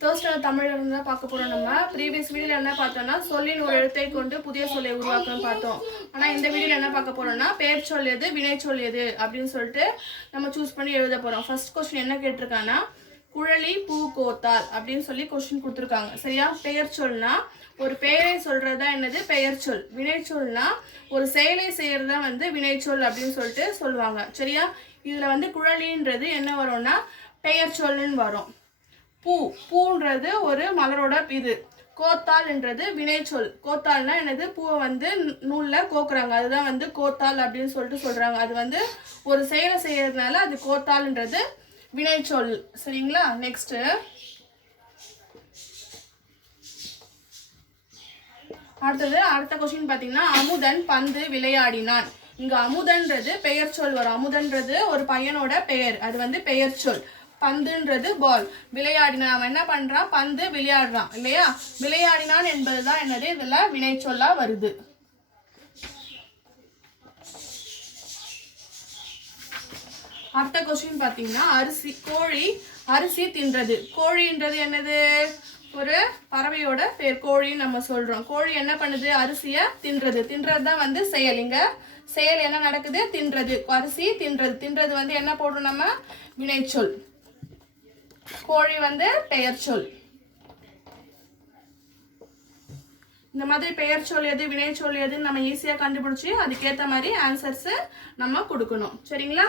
Third standard தமிழ்ல இருந்து தான் பார்க்க போறோம். நம்ம ப்ரீவியஸ் வீடியோல என்ன பார்த்தோம்னா சொல்லின் ஒரு எழுத்தை கொண்டு புதிய சொல்லை உருவாக்கணும்னு பார்த்தோம். ஆனா இந்த வீடியோல என்ன பார்க்க போறோம்னா பெயர் சொல் எது வினை சொல் எது அப்படின்னு சொல்லிட்டு நம்ம சூஸ் பண்ணி எழுத போறோம். ஃபர்ஸ்ட் கொஸ்டின் என்ன கேட்டிருக்காங்கன்னா குழலி பூ கோத்தால் அப்படின்னு சொல்லி கொஸ்டின் கொடுத்துருக்காங்க. சரியா? பெயர் சொல்னா ஒரு பெயரை சொல்றதா என்னது பெயர் சொல். வினை சொல்னா ஒரு செயலை செய்யறதா வினைச்சொல் அப்படின்னு சொல்லிட்டு சொல்லுவாங்க. சரியா? இதுல குழலின்றது என்ன வரும்னா பெயர் சொல்லுன்னு வரும். பூன்றது ஒரு மலரோட இது. கோத்தால்ன்றது வினைச்சொல். கோத்தால்னா என்னது பூவை நூல்ல கோக்குறாங்க, அதுதான் கோத்தால் அப்படின்னு சொல்லிட்டு சொல்றாங்க. அது ஒரு செயலை செய்யறதுனால அது கோத்தால்ன்றது வினைச்சொல். சரிங்களா? நெக்ஸ்ட் அடுத்த கொஸ்டின் பாத்தீங்கன்னா அமுதன் பந்து விளையாடினான். இங்க அமுதன்றது பெயர் சொல் வரும். அமுதன்றது ஒரு பையனோட பெயர், அது பெயர் சொல். பந்துன்றது பால். விளையாடினான், அவன் என்ன பண்றான்? பந்து விளையாடுறான் இல்லையா? விளையாடினான் என்பதுதான் என்னது இதுல வினை சொல்லா வருது. அடுத்த கொஸ்டின் பாத்தீங்கன்னா கோழி அரிசி தின்றது. கோழின்றது என்னது? ஒரு பறவையோட பேர். கோழின்னு நம்ம சொல்றோம். கோழி என்ன பண்ணுது? அரிசிய தின்றது. தின்றதுதான் செயல். இங்க செயல் என்ன நடக்குது? தின்றது. அரிசி தின்றது. தின்றது என்ன போடுறோம் நம்ம? வினைச்சொல். கோழி பெயர் சொல். இந்த மாதிரி பெயர் சொல் எது வினை சொல் எதுன்னு நம்ம ஈஸியா கண்டுபிடிச்சு அதுக்கேற்ற மாதிரி ஆன்சர்ஸ் நம்ம கொடுக்கணும். சரிங்களா?